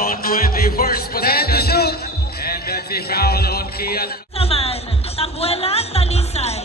Singson with the first possession. And that's a foul on Kian. Naman, Tabuela, Talisay.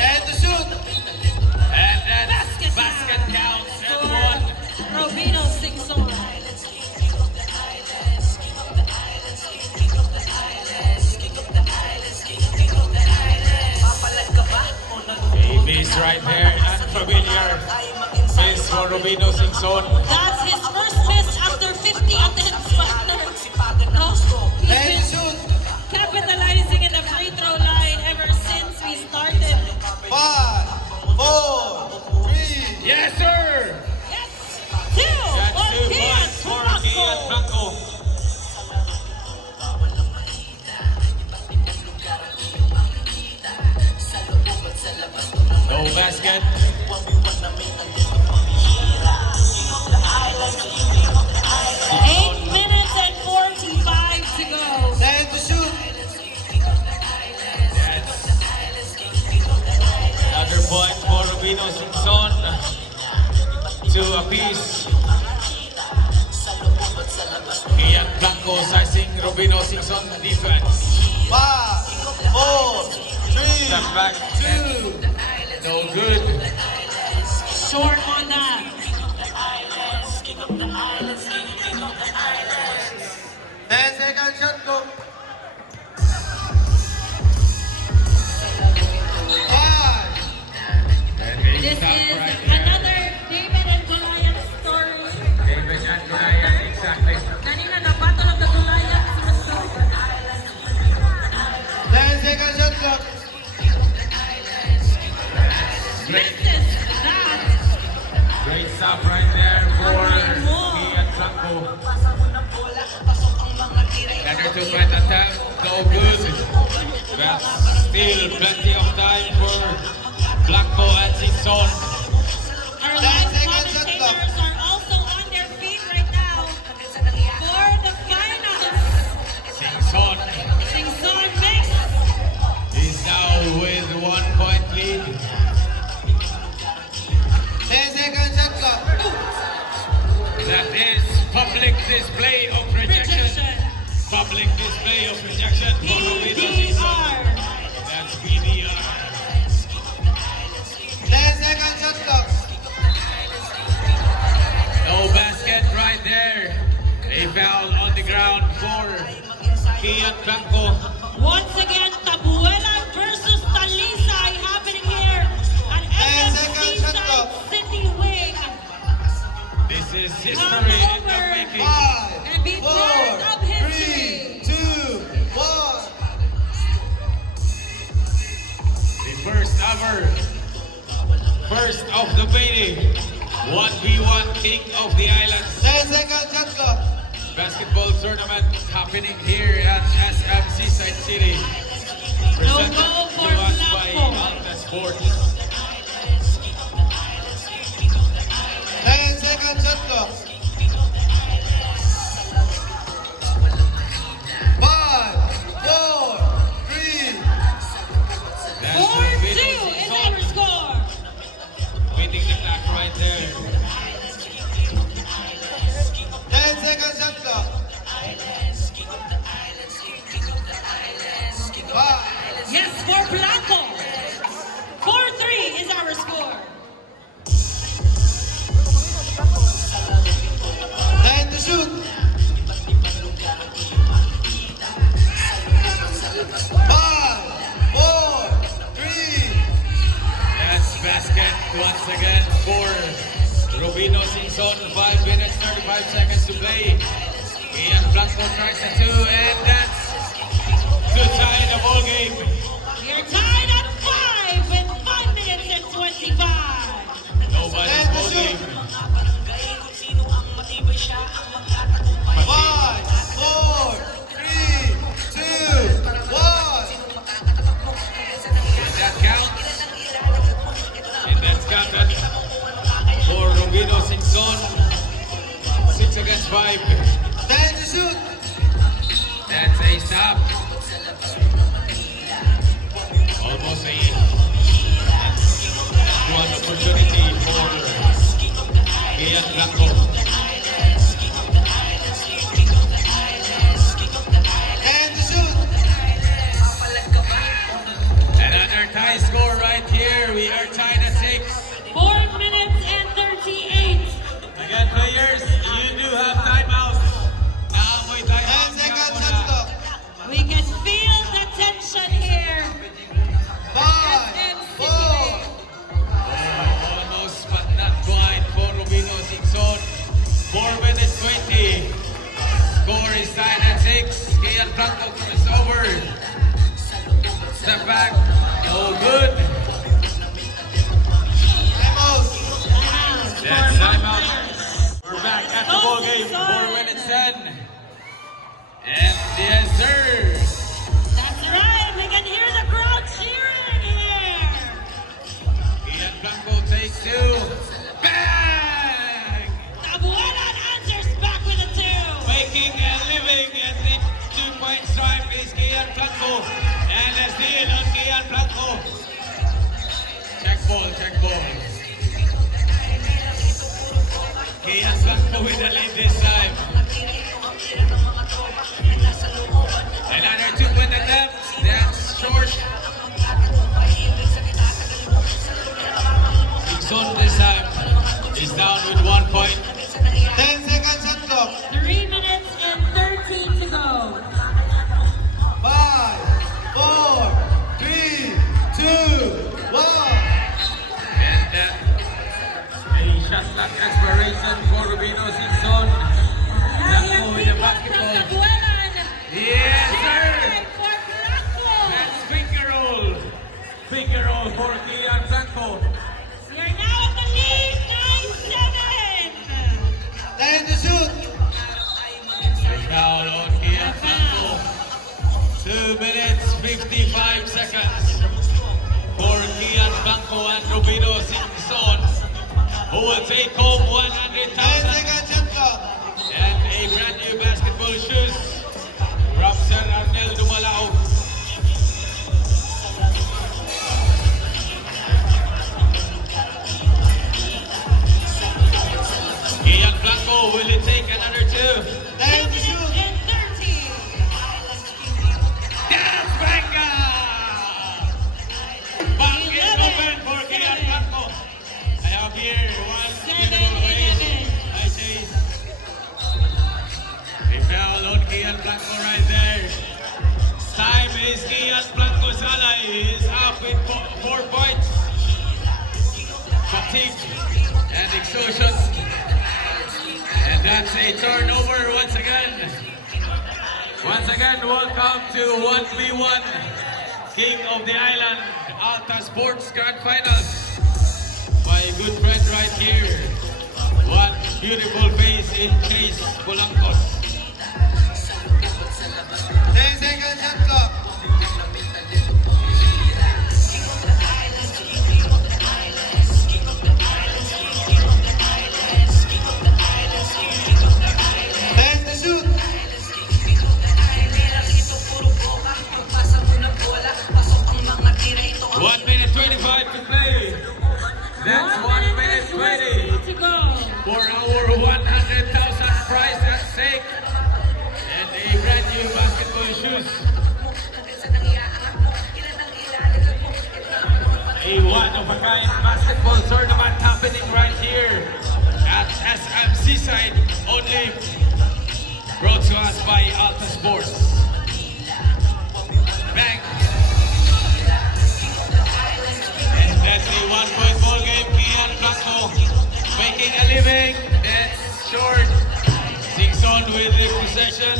And to shoot. And that's basket counts and one. Robino Singson. A miss right there, unfamiliar miss for Robino Singson. That's his first miss after 50 attempts. No, he's And been to shoot. capitalizing in the free throw line ever since we started. 5, 4, 3. Yes, sir! Yes! Two! That's One 2 Kian points for Kian Blanco. Blanco. No basket. 8 minutes and 45 to go. And to shoot. Another point for Robino Singson. 2 apiece. Kian Blanco sizing Robino Singson defense. 5, 4, 3, Step back. 2. No good. Short on that. And second shot go. 5. This is another David and Goliath story. David and Goliath, exactly. Kanina, the battle of the Goliaths was so And second shot go. misses that. Great stop right there for Kian Blanco. Another 2-point attempt, no good. But still plenty of time for Blanco and Singson. Our live commentators are also on their feet right now for the finals. Singson Singson mix. is now with 1-point lead. And second shot go. That is public display of rejection. Rejection. Public display of rejection for Robino Singson. PDR. That's PDR. And second shot go. No basket right there. A foul on the ground for Kian Blanco. Once again, Tabuela versus Talisay happening here at second shot SFC go. City Wing. This is history in the making. 5, And be part of 4, 3, history. 2, 1. The first of the many 1v1 King of the Islands And second shot go. basketball tournament happening here at SM Seaside City. Presented goal to for us by Blanco. Alta Sports. And second shot go. 5, 4, 3. That's 4-2 Robino is Singson our score. beating the clock right there. And second shot go. 5. Yes, for Blanco. 4-3 is our score. And to shoot. 5, 4, 3. That's basket once again for Robino Singson. 5 minutes, 35 seconds to play. Kian Blanco tries a 2, and that's to tie the ball game. We are tied at 5 in 5 minutes and 25. Nobody's ball game. 5, 4, 3, 2, 1. Did that count? And that's counted for Robino Singson. 6 against 5. And to shoot. That's a stop. Almost a one opportunity for Kian Blanco. We are tied at 6. 4 minutes and 38. Again, players, you do have timeouts. Naamoy 10 timeout. seconds shot clock. We can feel the tension here. 5, 4, Almost but not quite for Rubino Singson. 4 minutes 20. Score is tied at 6. Kian Blanco is over. Step back. No good. timeout. That's timeout. We're back at the ball game. 4 minutes 10. And yes, sir. That's right. We can hear the crowd cheering here. Kian Blanco takes 2. Bang! Tabuelan answers back with a 2. Making a living at the 2-point stripe is Kian Blanco. And a steal on Kian Blanco. Check ball, check ball. Kian Blanco with the lead this time. Another 2-point attempt. That's short. Singson this time is down with 1 point. 10 seconds shot clock. 3 minutes and 13 to go. 5, 4, 3, 2, 1. And a shot clock expiration for Rubino Singson. Blanco with the basketball. Tabuelan. Yes, sir! For Blanco. That's finger roll. Finger roll for Kian Blanco. We are now at the lead. 9-7. 10 to shoot. Foul on Kian Blanco. 2 minutes 55 seconds for Kian Blanco and Rubino Singson, who will take home 10 100,000 seconds shot clock. and a brand new basketball shoes from Sir Arnel Dumalao. Kian Blanco, will it take another 2? 10 to shoot. And 13. That's Banga! Back is open for Kian Blanco. I have here 1 beautiful face. I chase. A foul on Kian Blanco right there. Time is Kian Blanco's ally. He is up with 4 points. Fatigue and exhaustion. And that's a turnover once again. Once again, welcome to 1v1 King of the Island Alta Sports Grand Finals. My good friend right here. One beautiful face in Chase Bulancos. 10 seconds shot clock. Shoot. 1 minute 25 to play. That's 1 minute 20 to go. for our 100,000 prize at stake. And a brand new basketball shoes. A one-of-a-kind basketball tournament happening right here at SM Seaside only. Brought to us by Alta Sports. Bang! And that's a 1-point ball game. Kian Blanco making a living. It's short. Singson with the possession.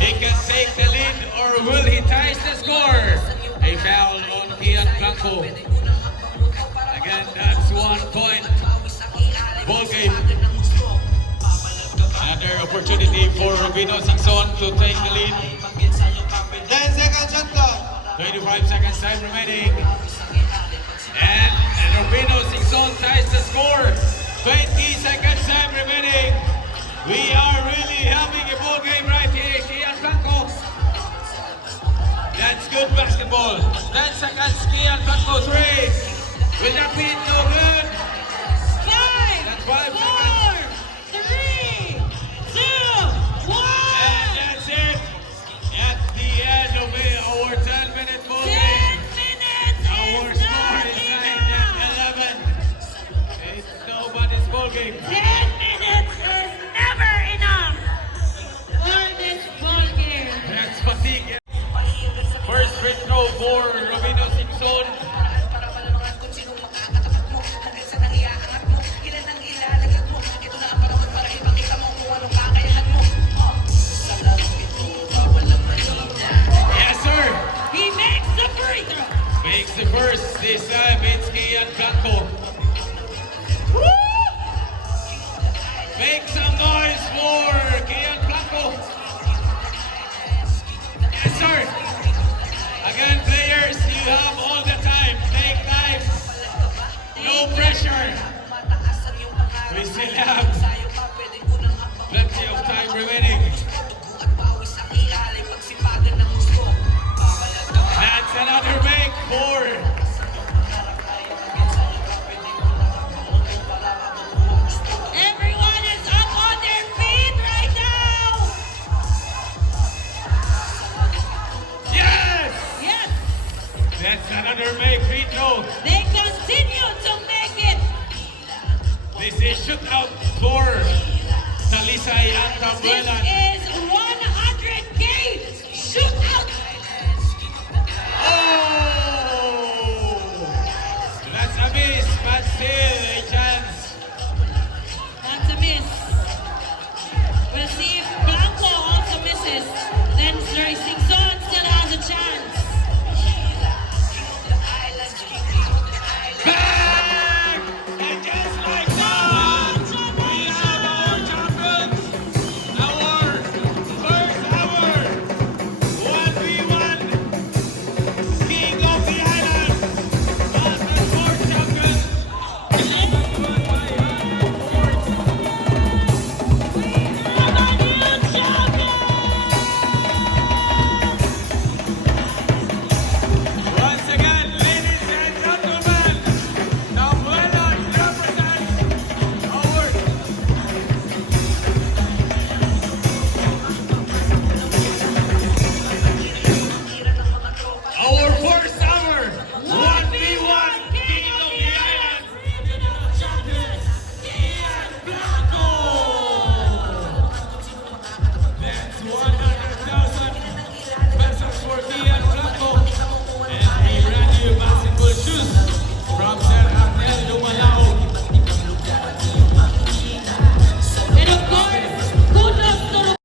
He can take the lead or will he ties the score? A foul on Kian Blanco. Again, that's 1 point. Ball game. Another opportunity for Rubino Singson to take the lead. 10 seconds shot clock. 25 seconds time remaining. And Rubino Singson ties the score. 20 seconds time remaining. We are really having a ball game right here. Kian Blanco. That's good basketball. 10 seconds, Kian Blanco 3. Will that be no good? 5, That's 5 4, seconds. 3, 2, 1. And that's it. At the end of it, our 10-minute ball 10 game. minutes Our and score not is even game. 10 minutes is never enough for this ball game. That's fatigue. First free throw for Robino Singson. Yes, sir. He makes the free throw. Makes the first. This time it's Kian Blanco. Make some noise for Kian Blanco. Yes, sir. Again, players, you have all the time. Take time. No pressure. We still have plenty of time remaining. That's another make for Everyone is up on their feet right now. yes. Yes, That's another make free throw. they continue to make it. This is shootout for Talisay and This Tambuelan. is 100K shootout. Oh! That's a miss.